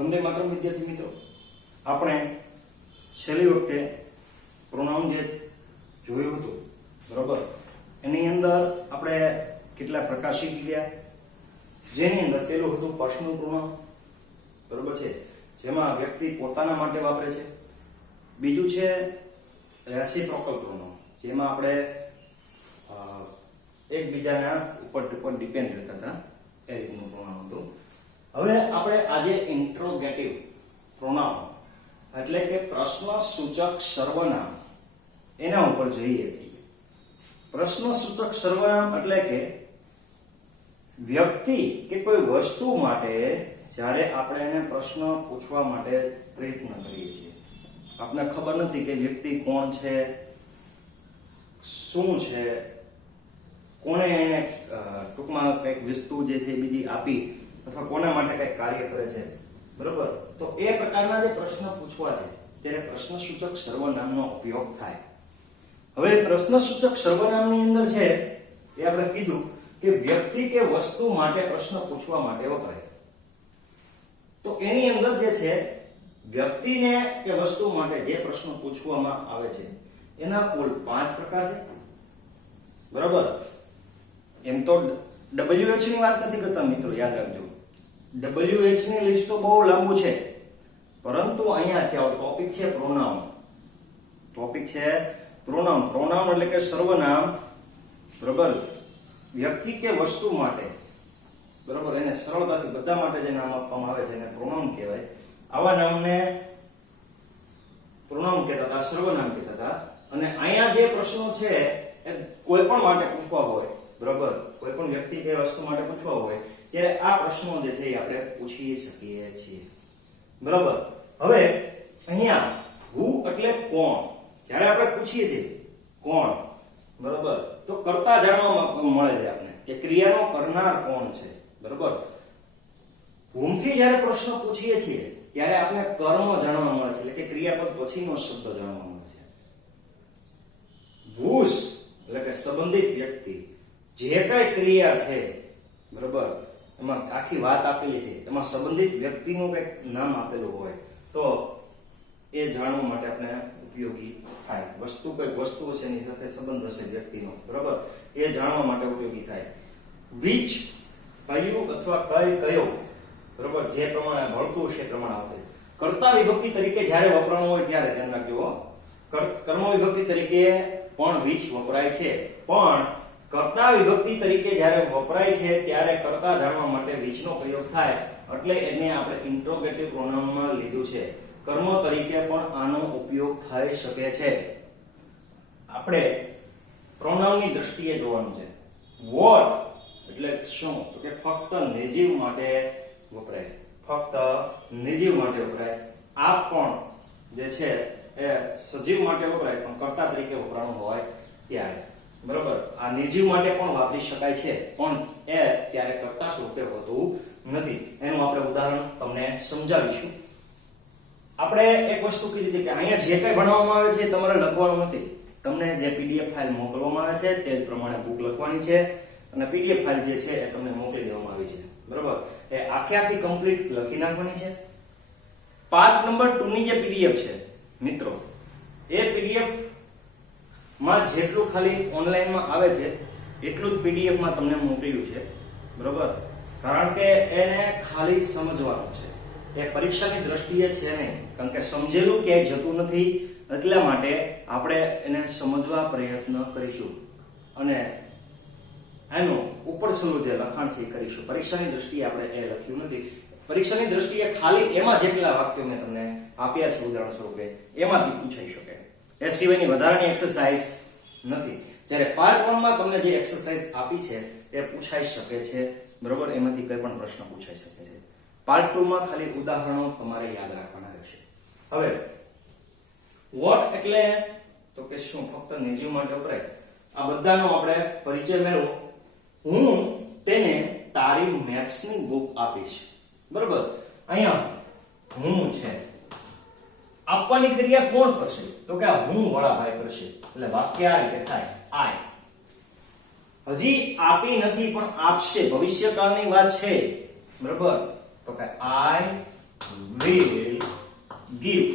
વંદે માતરમ વિદ્યાર્થી મિત્રો, આપણે છેલ્લી વખતે પ્રોનાઉન જે જોયું હતું બરોબર, એની અંદર આપણે કેટલા પ્રકાર શીખી ગયા. જેની અંદર પેલું હતું પર્સનલ પ્રોનાઉન બરોબર છે, જેમાં વ્યક્તિ પોતાના માટે વાપરે છે. બીજું છે રેસિપ્રોકલ પ્રોનાઉન, જેમાં આપણે એકબીજાના ઉપર ડિપેન્ડ રહેતા હતા, એ રીતનું પ્રોનાઉન હતું. હવે આપણે આજે ઇન્ટ્રોગેટિવ પ્રોનાઉન એટલે કે પ્રશ્ન સૂચક સર્વનામ એના ઉપર જઈએ છીએ. પ્રશ્ન સૂચક સર્વનામ એટલે કે વ્યક્તિ કે કોઈ વસ્તુ માટે જ્યારે આપણે એને પ્રશ્ન પૂછવા માટે પ્રયત્ન કરીએ છીએ, આપણે ખબર નથી કે વ્યક્તિ કોણ છે, શું છે, કોણે એને ટૂંકમાં કંઈક વસ્તુ જે છે બીજી આપી અથવા કોના માટે કંઈક કાર્ય કરે છે બરોબર, તો એ પ્રકારના જે પ્રશ્ન પૂછવા છે ત્યારે પ્રશ્ન સૂચક સર્વનામનો ઉપયોગ થાય. હવે પ્રશ્ન સૂચક સર્વનામની અંદર છે એ આપણે કીધું કે વ્યક્તિ કે વસ્તુ માટે પ્રશ્ન પૂછવા માટે વપરાય. તો એની અંદર જે છે વ્યક્તિને કે વસ્તુ માટે જે પ્રશ્ન પૂછવામાં આવે છે એના કુલ 5 પ્રકાર છે બરાબર. એમ તો WH ની વાત નથી કરતા મિત્રો, યાદ રાખજો. WH ની લિસ્ટ તો બહુ લાંબુ છે, પરંતુ અહીંયા ત્યાં ટોપિક છે પ્રોનાઉન. ટોપિક છે પ્રોનાઉન. પ્રોનાઉન એટલે કે સર્વનામ બરાબર, વ્યક્તિ કે વસ્તુ માટે બરાબર, એને સરળતાથી બધા માટે જે નામ આપવામાં આવે છે એને પ્રોનાઉન કહેવાય. આવા નામને પ્રોનાઉન કહેતા હતા, સર્વનામ કહેતા હતા. અને અહીંયા જે પ્રશ્નો છે એ કોઈ પણ માટે પૂછવા હોય બરાબર, કોઈ પણ વ્યક્તિ કે વસ્તુ માટે પૂછવા હોય ત્યારે આ પ્રશ્નો જે છે એ આપણે પૂછી શકીએ છીએ બરાબર. હવે અહીંયા હુ એટલે કોણ, જ્યારે આપણે પૂછીએ છીએ કોણ બરાબર, તો કર્તા જાણવા મળે છે આપણે કે ક્રિયાનો કરનાર કોણ છે બરાબર. whomથી જ્યારે પ્રશ્ન પૂછીએ છીએ ત્યારે આપણે કર્મ જાણવા મળે છે, એટલે કે ક્રિયાપદ પછીનો શબ્દ જાણવા મળે છે. whose એટલે કે સંબંધિત વ્યક્તિ, જે કઈ ક્રિયા છે બરાબર, એમાં આખી વાત આપેલી છે, એમાં સંબંધિત વ્યક્તિનું કંઈક નામ આપેલું હોય તો એ જાણવા માટે આપણે ઉપયોગી થાય. વસ્તુ કઈ વસ્તુ હશે એની સાથે સંબંધ હશે વ્યક્તિનો બરાબર, એ જાણવા માટે ઉપયોગી થાય. which કયું અથવા કયો બરાબર, જે પ્રમાણે મળતું હશે એ પ્રમાણે આવશે. કર્તા વિભક્તિ તરીકે જ્યારે વપરાણું હોય ત્યારે ધ્યાન રાખજો. કર્મ વિભક્તિ તરીકે પણ which વપરાય છે, પણ કર્તા વિભક્તિ તરીકે જ્યારે વપરાય છે ત્યારે કર્તા જાણવા માટે which નો પ્રયોગ થાય, એટલે એને આપણે ઇન્ટ્રોગેટિવ પ્રોનાઉનમાં લીધું છે. કર્મ તરીકે પણ આનો ઉપયોગ થઈ શકે છે. આપણે પ્રોનાઉનની દ્રષ્ટિએ જોવાનું છે. what એટલે શું, તો કે ફક્ત નિર્જીવ માટે વપરાય, ફક્ત નિર્જીવ માટે વપરાય. આ પણ જે છે એ સજીવ માટે વપરાય પણ કર્તા તરીકે વપરાણું હોય ત્યારે બરાબર. આ નિર્જીવ માટે પણ વાપરી શકાય છે, પણ એ ત્યારે કર્તા સ્વરૂપે હોતું નથી. એનું આપણે ઉદાહરણ તમને સમજાવીશું. આપણે એક વસ્તુ કીધી હતી કે અહીંયા જે કંઈ ભણવામાં આવે છે તમારે લખવાનું નથી. તમને જે PDF ફાઇલ મોકલવામાં આવે છે તે પ્રમાણે બુક લખવાની છે અને PDF ફાઇલ જે છે એ તમને મોકલી દેવામાં આવી છે બરાબર. એ આખી કમ્પ્લીટ લખી નાખવાની છે. પાર્ટ નંબર 2 ની જે PDF છે મિત્રો, એ PDF માં જેટલું ખાલી ઓનલાઈનમાં આવે છે એટલું જ PDF માં તમને મોકલ્યું છે બરાબર. કારણ કે એને ખાલી સમજવાનું છે, એ પરીક્ષાની દ્રષ્ટિએ છે નહીં, કારણ કે સમજેલું ક્યાંય જતું નથી. એટલા માટે આપણે એને સમજવા પ્રયત્ન કરીશું અને એનું ઉપર છેલ્લું જે લખાણ છે એ કરીશું. પરીક્ષાની દ્રષ્ટિએ આપણે એ લખ્યું નથી. પરીક્ષાની દ્રષ્ટિએ ખાલી એમાં જેટલા વાક્યો મેં તમને આપ્યા છે ઉદાહરણ સ્વરૂપે એમાંથી પૂછાઈ શકે, એ સિવાયની વધારાની એક્સરસાઇઝ નથી. જ્યારે પાર્ટ 1 માં તમને જે એક્સરસાઇઝ આપી છે એ પૂછાઈ શકે છે બરોબર, એમાંથી કોઈ પણ પ્રશ્ન પૂછાઈ શકે છે. પાર્ટ 2 માં ખાલી ઉદાહરણો તમારે યાદ રાખવાના રહેશે. હવે what એટલે તો કે શું, ફક્ત નિર્જીવ માટે વપરાય. આ બધાનો આપણે પરિચય મેળવો. હું તેને તારી મેથ્સની બુક આપીશ બરોબર. અહીંયા હું છે, આપવાની ક્રિયા કોણ કરશે, તો કે હું વાળા ભાઈ કરશે, એટલે વાક્ય આ રીતે થાય. I હજી આપી નથી પણ આપશે, ભવિષ્યકાળની વાત છે બરાબર. તો કે I will give.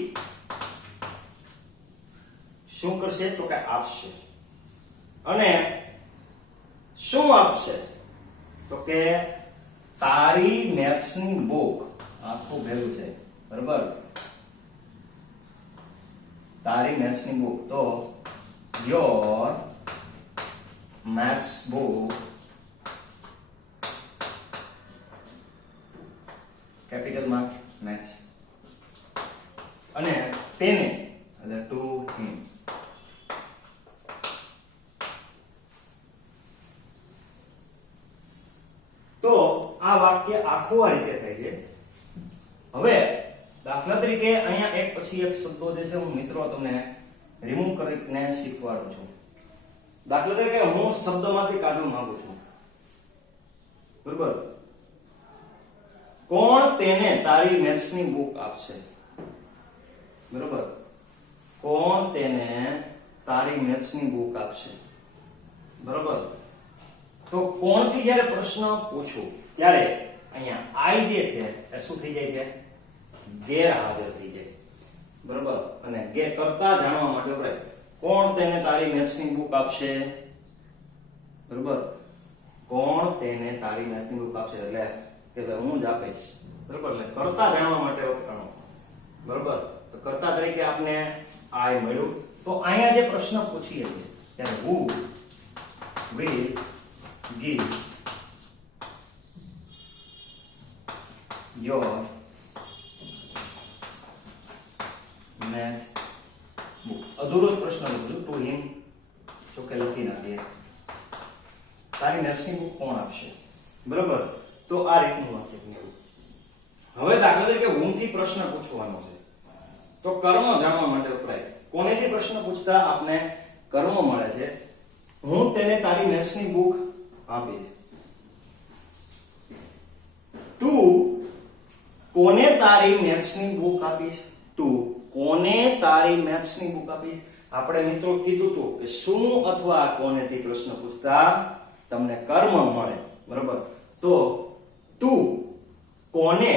શું કરશે તો કે આપશે. અને શું આપશે તો કે તારી મેથ્સની બુક. આખું ભેગું છે બરાબર, તારી મેથ્સની બુક. તો યોર મેથ્સ બુક, કેપિટલમાં મેથ્સ, અને તેને એટલે ટુ હિમ. તો આ વાક્ય આખું આ રીતે થાય છે. હવે દાખલા તરીકે અહીંયા એક પછી એક શબ્દો જે છે હું મિત્રો તમને રિમૂવ કરીને શીખવાડું છું. દાખલા તરીકે હું શબ્દમાંથી કાઢવા માંગુ છું, બરાબર. કોણ તેને તારી મેથ્સની બુક આપશે? બરાબર, કોણ તેને તારી મેથ્સની બુક આપશે? બરાબર. તો કોણથી જ્યારે પ્રશ્ન પૂછું ત્યારે અહીંયા આઈ જે છે એ શું થઈ જાય છે? ગેરહાજર થઈ જાય. બરાબર. અને કરતા જાણવા માટે વપરાય. કોણ તેને તારી મેથ્સની બુક આપશે? બરાબર, કોણ તેને તારી મેથ્સની બુક આપશે એટલે કે ભાઈ હું જ આપીશ. બરાબર, એટલે કરતા જાણવા માટે વપરાણો. બરાબર. તો કરતા તરીકે આપને આઈ મળ્યું. તો અહીંયા જે પ્રશ્ન પૂછીએ છીએ ત્યારે who will give your math book. અધૂરો પ્રશ્ન લખ્યો ટુ હિમ, ચોકે લખી નાખીએ તારી મેથ્સની બુક કોણ આપશે? બરાબર. તો આ રીતનું વાક્ય બન્યું. હવે દાખલા તરીકે whom થી પ્રશ્ન પૂછવાનો છે તો કર્મ જાણવા માટે વપરાય. કોનેથી પ્રશ્ન પૂછતા આપને કર્મ મળે છે. હું તેને તારી મેથ્સની બુક આપીશ. તું કોને તારી મેથ્સની બુક આપીશ? તું કોને તારી મેથ્સની બુક આપીશ? આપણે મિત્રો કીધું હતું કે શું અથવા કોનેથી પ્રશ્ન પૂછતા તમને કર્મ મળે. બરાબર. તો તું કોને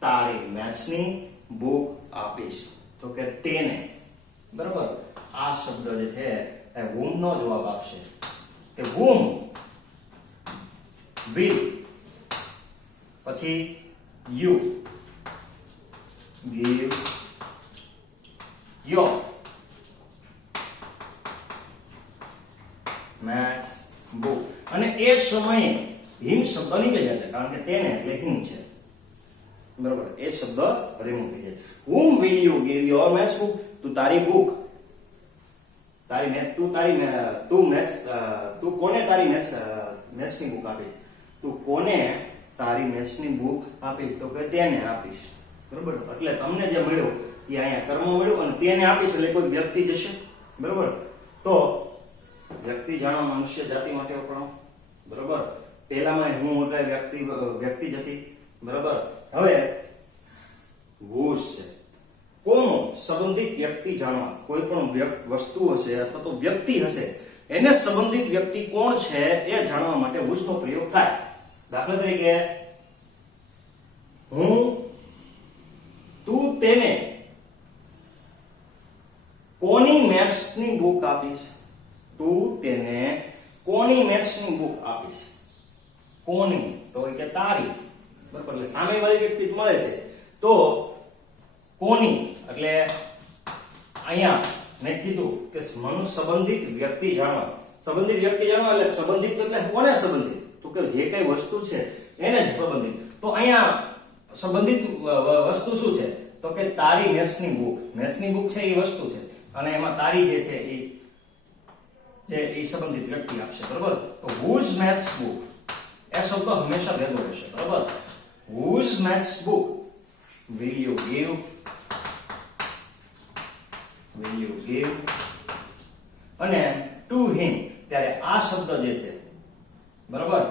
તારી મેથ્સની બુક આપીશ? તો કે તેને. બરાબર. આ શબ્દ જે છે એ whom નો જવાબ આપશે કે whom will, પછી you give your maths book. અને એ સમયે હિમ શબ્દ નીકળી જશે કારણ કે તેને એટલે હિમ છે. બરાબર. એ શબ્દ રિમૂવ થઈ જાય. whom will you give your maths book? તું તારી બુક, તારી મેથ, તું કોને તારી મેથ્સની બુક આપીશ? તું કોને તારી મેથ્સની બુક આપીશ? તો કે તેને આપીશ. બરાબર. એટલે તમને જે મળ્યું એ અહીંયા કર્મ મળ્યું અને તેને આપીશ એટલે કોઈ વ્યક્તિ જશે. બરાબર. તો વ્યક્તિ જાણવા મનુષ્ય જાતિ માટે વપરાણો. બરાબર. પહેલામાં હું એટલે વ્યક્તિ જ હતી. બરાબર. હવે whose છે. કોનું સંબંધિત વ્યક્તિ જાણવા, કોઈ પણ વસ્તુ હશે અથવા તો વ્યક્તિ હશે એને સંબંધિત વ્યક્તિ કોણ છે એ જાણવા માટે whose નો પ્રયોગ થાય. દાખલા તરીકે તું તેને કોની મેથ્સની બુક આપીશ? તું તેને કોની મેથ્સની બુક આપીશ? કોની તો કે તારી. બરાબર. એટલે સામેવાળી વ્યક્તિ મળે છે તો કોની એટલે અહીંયા મેં કીધું કે મનુષ્ય સંબંધિત વ્યક્તિ જાણવા. સંબંધિત વ્યક્તિ જાણવા એટલે સંબંધિત એટલે કોને સંબંધિત? તો કે જે કઈ વસ્તુ છે એને જ સંબંધિત. તો અહીંયા સંબંધિત વસ્તુ શું છે? તો કે તારી મેથ્સની બુક. મેથ્સની બુક છે એ વસ્તુ છે અને એમાં તારી જે છે એ સંબંધિત વ્યક્તિ આપશે. બરાબર. તો whose maths book એ શબ્દ હંમેશા ભેગો રહેશે. બરાબર. whose maths book will you give? will you give? અને to him ત્યારે આ શબ્દ જે છે બરાબર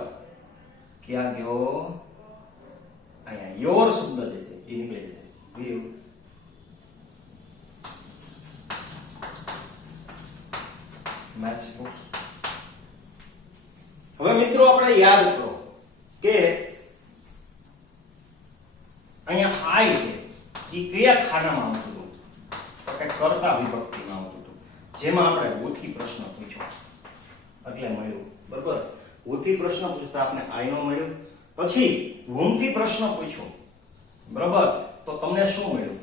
ક્યાં ગયો? અહીંયા યોર શબ્દ જે છે એ નીકળી જશે. give maths book. હવે મિત્રો આપણે યાદ કરો કે અહીંયા કર્તા વિભક્તિમાં આવતું હતું, જેમાં આપણે ભૂથી પ્રશ્ન પૂછ્યો એટલે મળ્યું. બરોબર, ભૂથી પ્રશ્ન પૂછતા આપણે આઈ નો મળ્યું. પછી whom-થી પ્રશ્ન પૂછ્યો, બરોબર, તો તમને શું મળ્યું?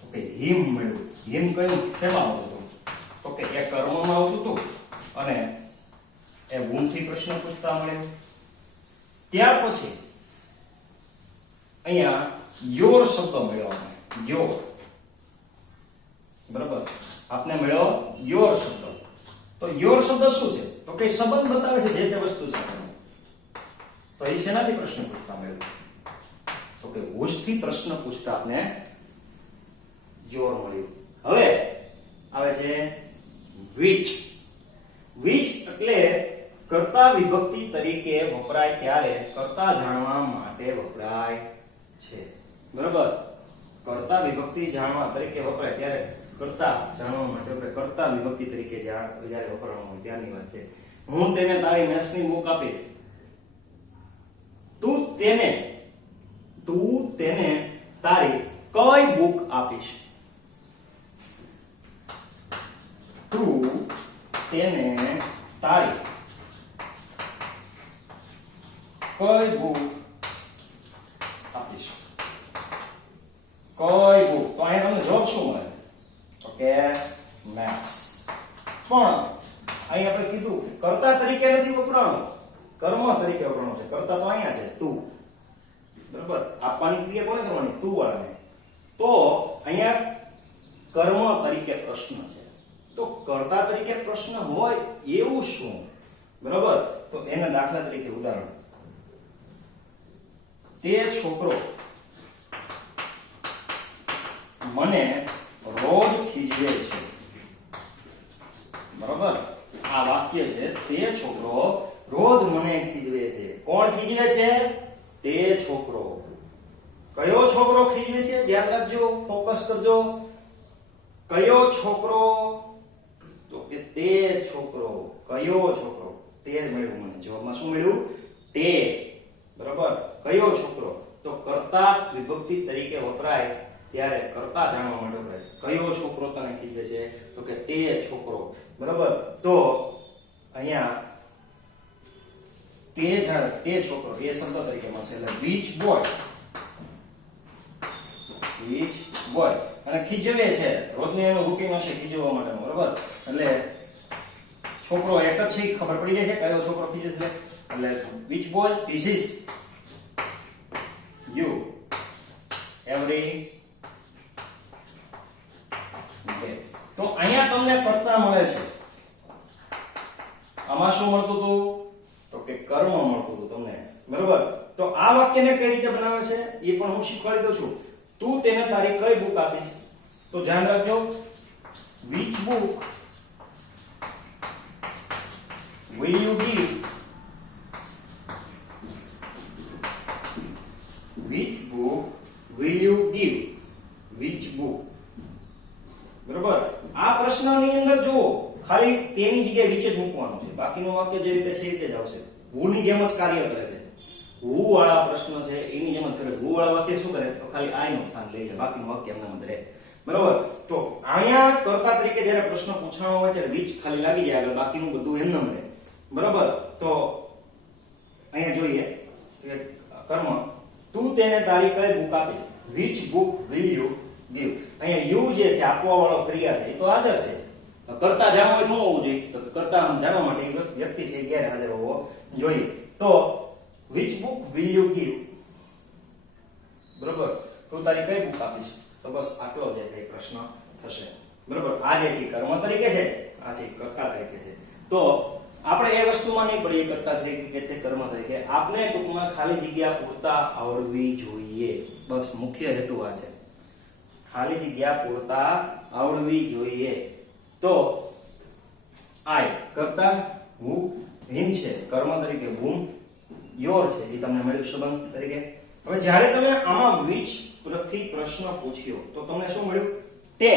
તો કે him મળ્યું. him કયું શેમાં આવતું હતું? તો કે એ કર્મમાં આવતું હતું અને એ whom-થી પ્રશ્ન પૂછતા મળ્યું. ત્યાર પછી અહીંયા યોર શબ્દ મળ્યો આપણે, યોર. બરાબર, આપને મળ્યો યોર શબ્દ. તો યોર શબ્દ શું છે? તો કે સંબંધ બતાવે છે જે તે વસ્તુ સાથે. તો એ શેનાથી પ્રશ્ન પૂછતા મળ્યું? તો કે whose-થી પ્રશ્ન પૂછતા આપને યોર મળ્યું. હવે આવે છે which. which એટલે કર્તા વિભક્તિ તરીકે વપરાય ત્યારે કર્તા જાણવા માટે વપરાય છે. બરાબર, કર્તા વિભક્તિ જાણવા તરીકે વપરાય ત્યારે કર્તા જાણવા માટે વપરાય. કર્તા વિભક્તિ તરીકે જ્યારે વપરાવાનું હોય ત્યારની વાત છે. હું તેને તારી મેથ્સની બુક આપીશ. તું તેને તારી કઈ બુક આપીશ? તું તેને તારી કઈ બુક આપીશ? કઈ બુક? તો અહીંયા તમને જવાબ શું મળે? Okay, maths. પણ અહીં આપણે કીધું કર્તા તરીકે નથી વપરાવાનું, કર્મ તરીકે વપરાવાનું છે. કર્તા તો અહીંયા છે તું. બરાબર, આપવાની ક્રિયા કોને કરવાની? તું વાળાને. તો અહીંયા કર્મ તરીકે પ્રશ્ન છે. તો કર્તા તરીકે પ્રશ્ન હોય એવું શું? બરાબર, તો એના દાખલા તરીકે ઉદાહરણ, તે છોકરો મને રોજ ખીજવે છે. બરાબર, આ વાક્ય છે, તે છોકરો રોજ મને ખીજવે છે. કોણ ખીજવે છે? તે છોકરો. કયો છોકરો ખીજવે છે? ધ્યાન રાખજો, ફોકસ કરજો. કયો છોકરો? તો કે તે છોકરો. કયો છોકરો? તે મળ્યું મને. જવાબમાં શું મળ્યું? તે. બરાબર, કયો છોકરો? તો કર્તા વિભક્તિ તરીકે વપરાય ત્યારે કર્તા જાણવા માટે વપરાય છે. કયો છોકરો તને ખીજવે છે? તો કે તે છોકરો. બરાબર, તો અહીંયા તે છોકરો એ શબ્દ તરીકે મળશે એટલે which boy. which boy અને ખીજવે છે, રોજની એનું રૂટીન હશે ખીજવવા માટેનું. બરાબર, એટલે છોકરો એક જ છે, ખબર પડી જાય છે કયો છોકરો ખીજવે છે. એટલે which boy teases you every day. તો અહીંયા તમને કર્તા મળે છે. આમાં શું મળતું હતું? તો કે કર્મ મળતું હતું તમને. બરાબર, તો આ વાક્યને કઈ રીતે બનાવે છે એ પણ હું શીખવાડી દઉં છું. તું તેને તારી કઈ બુક આપીશ? તો ધ્યાન રાખજો, which book will you give? which book will you give? which book. બરાબર, આ પ્રશ્નની અંદર જો ખાલી તેની જગ્યાએ which જ મૂકવાનું છે, બાકીનું વાક્ય જે રીતે છે એ રીતે જ આવશે. who ની જેમ જ કાર્ય કરે છે. who વાળા પ્રશ્ન છે એની જેમ જ કરે. who વાળા વાક્ય શું કરે? તો ખાલી I નું સ્થાન લે છે, બાકીનું વાક્ય એમનામ જ રહે. બરાબર, તો અહીંયા કર્તા તરીકે જ્યારે પ્રશ્ન પૂછવાનો હોય ત્યારે which ખાલી લાગી જાય આગળ, બાકીનું બધું એમનામ રહે. બરાબર, તો અહીંયા જોઈએ કે કર્મ, તું તેને તારી કઈ બુક આપીશ? which book will you give? અહીંયા you જે છે આપવા વાળો ક્રિયા છે એ તો હાજર છે. કર્તા જાણવા હોય શું હોવું જોઈએ? તો કર્તા જાણવા માટે વ્યક્તિ છે ગેરહાજર હોવો જોઈએ. તો which book will you give? બરાબર, તું તારી કઈ બુક આપીશ? તો બસ આટલો જે છે પ્રશ્ન થશે. બરાબર, આ જે છે કર્મ તરીકે છે, આ છે કર્તા તરીકે છે. તો આપણે એ વસ્તુમાં નહીં પડીએ કર્તા તરીકે કે છે કર્મ તરીકે. આપણે ટૂંકમાં ખાલી જગ્યા પૂરતા આવડવી જોઈએ. બસ મુખ્ય હેતુ આ છે, ખાલી જગ્યા પૂરતા આવડવી જોઈએ. તો I કર્તા, who him છે કર્મ તરીકે, whom your છે એ તમને મળ્યું સંબંધ તરીકે. હવે જ્યારે તમે આમાં which થી પ્રશ્ન પૂછ્યો તો તમને શું મળ્યું? તે.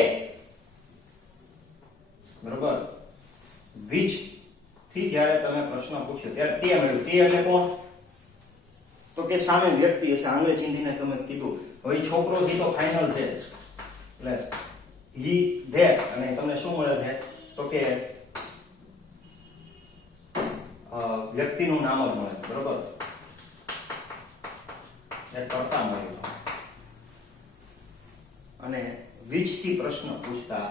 બરાબર, which થી જ્યારે તમે પ્રશ્ન પૂછ્યો ત્યારે તે મળ્યું. તે એટલે કોણ? તો કે સામે વ્યક્તિ હશે. આંગળે ચીંધીને તમે કીધું હવે છોકરો છે તો ફાઇનલ છે એટલે હી ધેટ અને તમને શું મળે છે તો કે વ્યક્તિનું નામ જ મળે, બરોબર, એ કરતા મળ્યું અને which થી પ્રશ્ન પૂછતા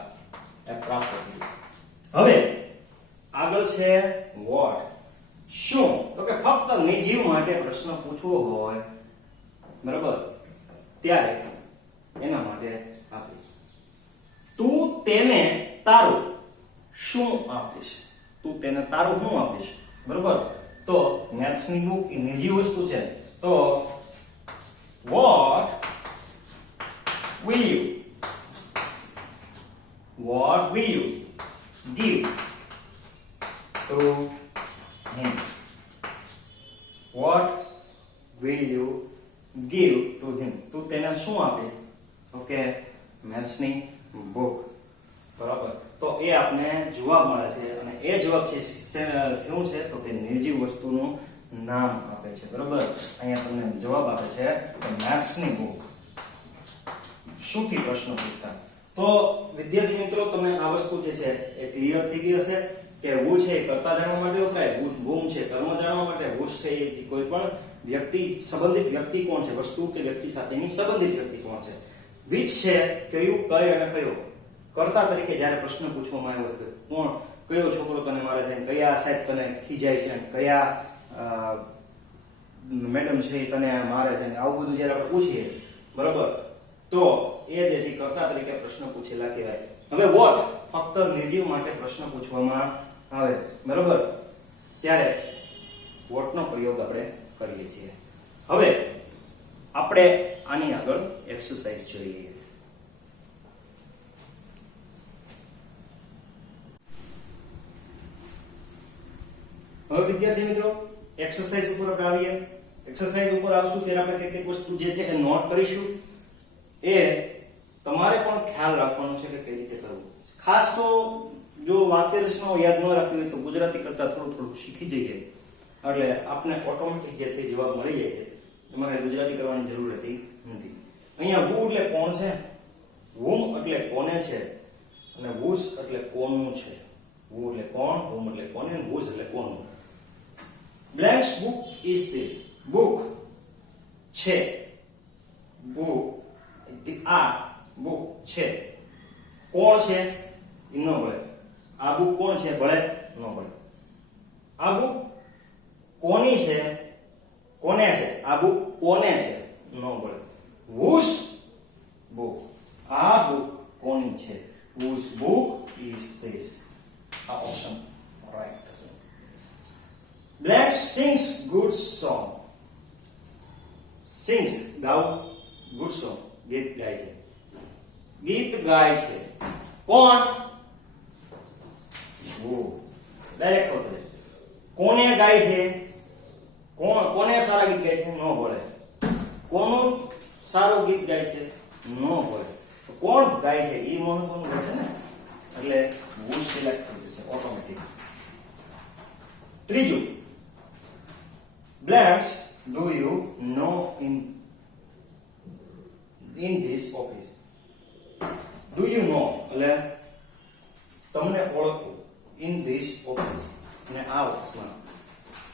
એ પ્રાપ્ત થયું. હવે આગળ છે what. શું તો કે ફક્ત નિર્જીવ માટે પ્રશ્ન પૂછવો હોય, બરાબર, ત્યારે એના માટે આપીશ તું તેને તારું શું આપીશ, તું તેને તારું શું આપીશ, બરાબર. તો મેથ્સ ની બુક એ નિર્જીવ વસ્તુ છે, તો what will you give to him? What will you give to him? તું તેને શું આપે? ઓકે, મેથ્સ ની બુક, બરાબર. તો એ આપને જવાબ મળે છે અને એ જવાબ છે શું છે તો કે નિર્જીવ વસ્તુનું નામ આપે છે, બરાબર. અહીંયા તમને જવાબ આપે છે કે મેથ્સ ની બુક. શુંથી પ્રશ્ન પૂછતા. તો વિદ્યાર્થી મિત્રો, તમને આ વસ્તુ જે છે એ ક્લિયર થઈ ગઈ હશે કે વુ છે એ કર્તા જાણવા માટે વપરાય, ગુમ છે કર્મ જાણવા માટે, હુશ છે એ કોઈ પણ વ્યક્તિ સંબંધિત વ્યક્તિ કોણ છે, વસ્તુ કે વ્યક્તિ સાથેની સંબંધિત વ્યક્તિ કોણ છે. which છે કયું, કઈ અને કયો. કર્તા તરીકે જ્યારે પ્રશ્ન પૂછવામાં આવ્યો છે કે કોણ, કયો છોકરો તને મારે છે, કયા સાહેબ તને ખીજાય છે, કયા મેડમ છે એ તને મારે છે, આવું બધું જ્યારે આપણે પૂછીએ, બરાબર, તો એ જે છે કર્તા તરીકે પ્રશ્ન પૂછેલા કહેવાય. હવે what ફક્ત નિર્જીવ માટે પ્રશ્ન પૂછવામાં આવે, બરાબર, ત્યારે what નો પ્રયોગ આપણે કરીએ છીએ. હવે આપણે આની આગળ એક્સરસાઇઝ જોઈ લઈએ. હવે વિદ્યાર્થી મિત્રો, એક્સરસાઇઝ ઉપર આપણે આવીએ. એક્સરસાઇઝ ઉપર આવશું ત્યારે આપણે કેટલીક વસ્તુ જે છે એ નોટ કરીશું. એ તમારે પણ ખ્યાલ રાખવાનો છે કે કઈ રીતે કરવું. ખાસ તો જો વાક્ય રચનાઓ યાદ ન રાખવી હોય તો ગુજરાતી કરતા થોડું શીખી જઈએ એટલે આપણે ઓટોમેટિક જે છે જવાબ મળી જાય છે. તમારે ગુજરાતી કરવાની જરૂર રહેતી નથી. અહીંયા who એટલે કોણ છે, whom એટલે કોને છે અને whose એટલે કોનું છે. who એટલે કોણ, whom એટલે કોને અને whose એટલે કોનું. Blank's book is this. book છે, book, આ book છે. કોણ છે એ ન ભળે. આ book કોણ છે ભળે ન ભળે. આ book કોની છે, કોને છે, આ book કોને છે ન ભળે. whose book, આ book કોની છે. whose book is this. આ ઓપ્શન રાઈટ થશે. Black sings good song. sings ગાવ, good song ગીત ગાય છે. ગીત ગાય છે કોણ? ડાયરેક્ટ ખબર પડે. કોને ગાય છે, કોને સારા ગીત ગાય છે ન બોલે. કોનું સારું ગીત ગાય છે ન બોલે. કોણ ગાય છે એ મહત્વનું રહેશે ને, એટલે હું સિલેક્ટ કરી દઈશ ઓટોમેટિક. ત્રીજું, blanks do you know in this office. do you know એટલે તમને ઓળખવું, in this office અને આ ઓફિસમાં,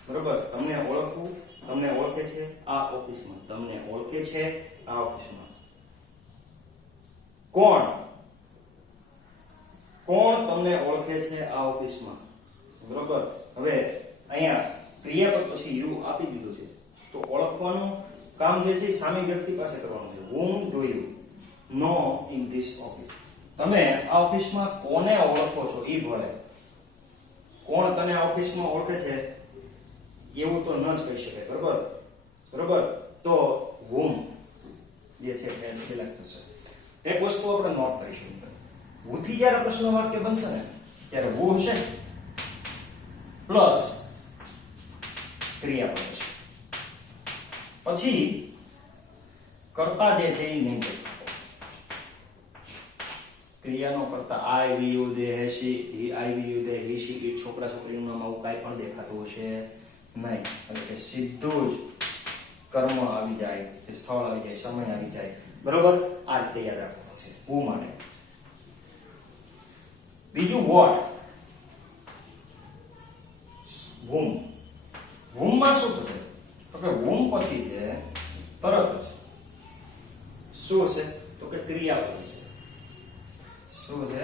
બરોબર, તમને ઓળખવું, તમને ઓળખે છે આ ઓફિસમાં, તમને ઓળખે છે આ ઓફિસમાં. કોણ, કોણ તમને ઓળખે છે આ ઓફિસમાં, બરોબર. હવે અહીંયા ક્રિયાપદ પછી યુ આપી દીધું છે તો ઓળખવાનું કામ જે છે સામી વ્યક્તિ પાસે કરવાનું છે. whom do you know in this office. તમે આ ઓફિસમાં કોને ઓળખો છો એ ભળે. કોણ તને આ ઓફિસમાં ઓળખે છે એવું તો ન જ કહી શકાય, બરોબર, બરોબર. તો whom જે છે એ સિલેક્ટ થશે. એક વસ્તુ આપણે નોટ કરીશું, who થી જ્યારે પ્રશ્ન વાક્ય બનશે ને ત્યારે who હશે પ્લસ ક્રિયાપદ છે, પછી કર્તા જે છે એ નહીં કરે. ક્રિયાનો કર્તા આઈ, વી, યુ, દે, હે, શી, હી, આઈ, વી, યુ, દે, હી, શી, ઈટ, છોકરા છોકરીનું નામ આવું કાંઈ પણ દેખાતું હશે નહીં. એટલે કે સીધું જ કર્મ આવી જાય, સ્થળ આવી જાય, સમય આવી જાય, બરોબર. આ રીતે યાદ રાખવાનું છે who માટે. બીજું વોટ, whom. whom માં શું થશે? તો કે whom પછી છે તરત જ શું છે? તો કે ક્રિયાપદ છે. શું છે?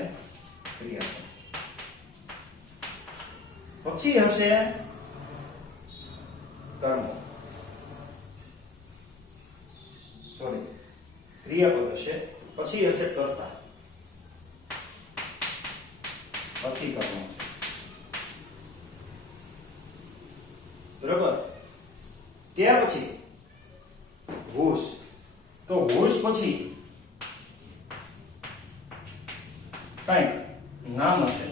ક્રિયાપદ. પછી હશે કર્મ, સોરી ક્રિયાપદ હશે, પછી હશે કર્તા, પછી કર્મ છે. બરાબર. ત્યાર પછી whose, તો whose પછી કંઈક નામ હશે.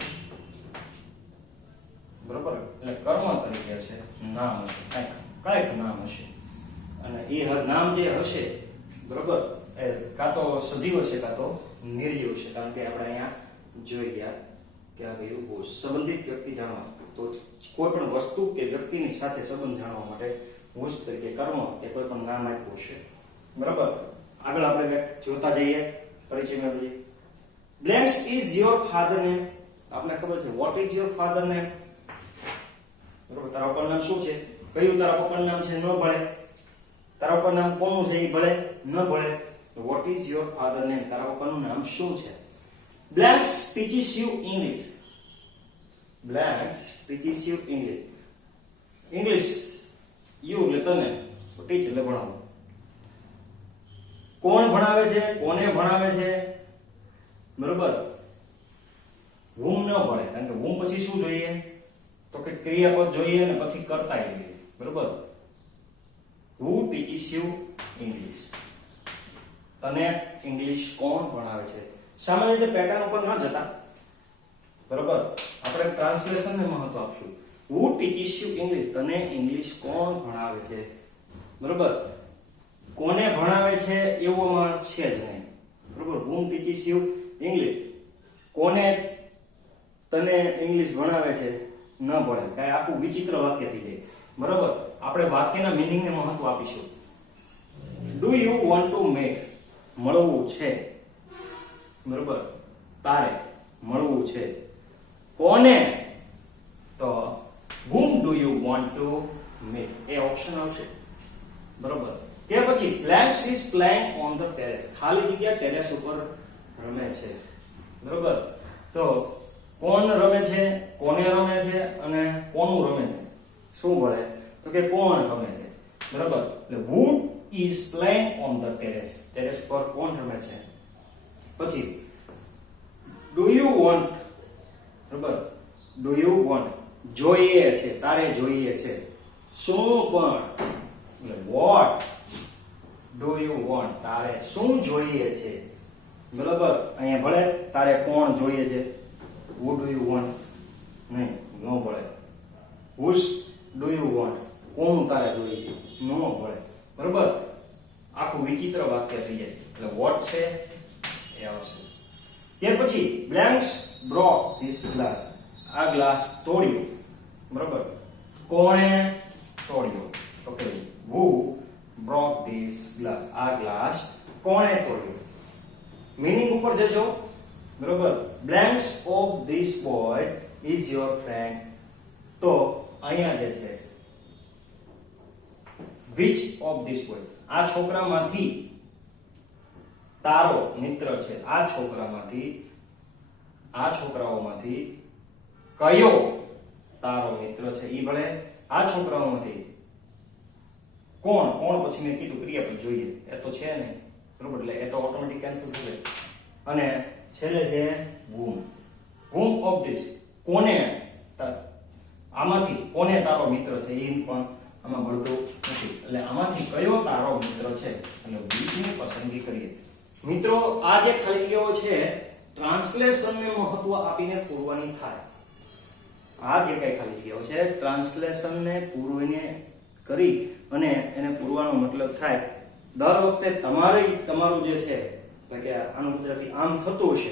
બરાબર, એટલે કર્મ તરીકે હશે, નામ હશે, કંઈક નામ હશે. અને એ નામ જે હશે, બરાબર, એ કાં તો સજીવ હશે કાં તો નિર્જીવ હશે. કારણ કે આપણે અહીંયા જોઈ ગયા કે આ ભાઈ whose સંબંધિત વ્યક્તિ જાણવા, તો કોઈ પણ વસ્તુ કે વ્યક્તિની સાથે સંબંધ જાણવા માટે whose તરીકે કર્મ કે કોઈ પણ નામ આપ્યું છે. બરાબર. આગળ આપણે જોતા જઈએ, પરિચય મેળવીએ. Blanks is your father name. આપને ખબર છે what is your father name? બરાબર. તારા પપ્પાનું નામ શું છે? કયું તારા પપ્પાનું નામ છે? ન ભળે. તારા પપ્પાનું નામ કોનું છે? એ ભળે ન ભળે. what is your father name? તારા પપ્પાનું નામ શું છે? Blanks teaches you English. Blanks teaches you English. English you એટલે તને, ટીચ એટલે ભણાવો. કોણ ભણાવે છે? કોને ભણાવે છે? બરોબર. whom ન ભણે, કારણ કે whom પછી શું જોઈએ? તો કે ક્રિયાપદ જોઈએ અને પછી કર્તા જોઈએ. બરોબર. who teaches you English? તને ઇંગ્લિશ કોણ ભણાવે છે? સામાન્ય રીતે પેટર્ન ઉપર ન જતા, બરોબર, આપણે ટ્રાન્સલેશનને મહત્વ આપશું. who teaches you English? તને ઇંગ્લિશ કોણ ભણાવે છે? બરોબર. કોને ભણાવે છે એવું અમાર છે જ નહીં. બરોબર. whom teaches you English, કોને તને ઇંગ્લિશ ભણાવે છે ન ભણે, કાંઈ આખું વિચિત્ર વાક્ય થઈ જાય. બરોબર. આપણે વાક્યના મીનિંગને મહત્વ આપીશું. do you want to meet? મળવું છે. બરોબર. તારે મળવું છે. કોને? તો whom do you want to meet? A option આવશે. બરોબર. ત્યાર પછી Blanks is playing on the terrace. ખાલી જગ્યા ટેરેસ ઉપર રમે છે. બરોબર. તો કોણ રમે છે, કોને રમે છે અને કોનું રમે છે? શું મળે? તો કે કોણ રમે છે. બરોબર. એટલે who is playing on the terrace? Terrace પર કોણ રમે છે? પછી do you want, બરોબર, do you want જોઈએ છે, તારે જોઈએ છે. શું પણ, એટલે what do you want? તારે શું જોઈએ છે? બરોબર. અહીંયા ભલે તારે કોણ જોઈએ છે, who do you want નહીં, ન ભળે. whose do you want? કોનું તારે જોઈએ છે, ન ભળે. બરોબર. આખું વિચિત્ર વાક્ય થઈ જાય. એટલે what છે એ આવશે. ત્યાર પછી Blanks broke this glass. આ ગ્લાસ તોડ્યો. બરોબર. કોણે તોડ્યો? તો કે who broke this glass? આ ગ્લાસ કોણે તોડ્યો? મીનિંગ ઉપર જજો. બરોબર. Blanks of this boy is your friend. તો અહીંયા જે છે which of this boy, આ છોકરામાંથી તારો મિત્ર છે. આ છોકરાઓમાંથી કયો તારો મિત્ર છે? ઈ ભલે. આ છોકરાઓમાંથી કોણ પછી મેં કીધું ક્રિયાપદ જોઈએ, એ તો છે નહીં. બરોબર. એટલે એ તો ઓટોમેટિક કેન્સલ થઈ જાય. અને છેલ્લે છે whom of this, કોને, આમાંથી કોને તારો મિત્ર છે, એ પણ આમાં મળતું નથી. એટલે આમાંથી કયો તારો મિત્ર છે, એટલે બીજની પસંદગી કરીએ. મિત્રો, આ જે ખાલી જગ્યાઓ છે ટ્રાન્સલેશનને મહત્વ આપીને પૂરવાની થાય. આ જે કઈ ખાલી જગ્યાઓ છે ટ્રાન્સલેશનને પૂરવીને કરી અને એને પૂરવાનો મતલબ થાય દર વખતે તમારું જે છે કે આનું ગુજરાતી આમ થતું હશે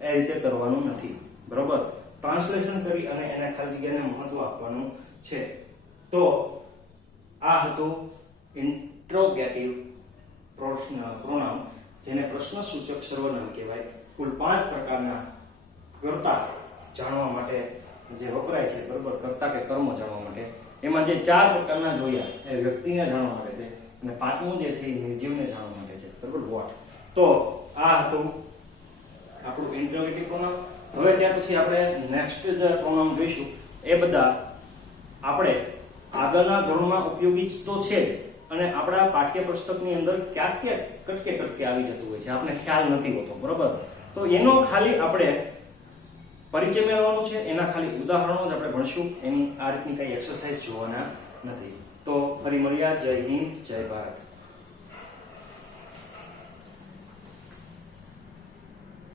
એ રીતે કરવાનું નથી. બરોબર. ટ્રાન્સલેશન કરી અને એને ખાલી જગ્યાને મહત્વ આપવાનું છે. તો આ હતું ઇન્ટ્રોગેટિવ પ્રોનાઉન, જેને પ્રશ્ન સૂચક સર્વનામ કહેવાય. કુલ 5 પ્રકારના કર્તા જાણવા માટે જે વપરાય છે, બરોબર, કર્તા કે કર્મ જાણવા માટે, એમાં જે 4 પ્રકારના જોયા એ વ્યક્તિને જાણવા માટે છે અને 5મું જે છે એ નિર્જીવને જાણવા માટે છે, બરોબર, વોટ. તો આ હતું આપણું ઇન્ટરોગેટિવ પ્રોનાઉન. હવે ત્યાર પછી આપણે નેક્સ્ટ જે પ્રોનાઉન જોઈશું એ બધા આપણે આગળના ધોરણમાં ઉપયોગી તો છે જ, અને આપણા પાઠ્યપુસ્તકની અંદર ક્યાંક કટકે આવી જતું હોય છે, આપણે ખ્યાલ નથી હોતો, બરોબર. તો એનો ખાલી આપણે પરિચય મેળવવાનું છે, એના ખાલી ઉદાહરણો જ આપણે ભણશું, એની આ રીતની કઈ એક્સરસાઇઝ જોવાના નથી. તો ફરી મળ્યા. જય હિન્દ, જય ભારત.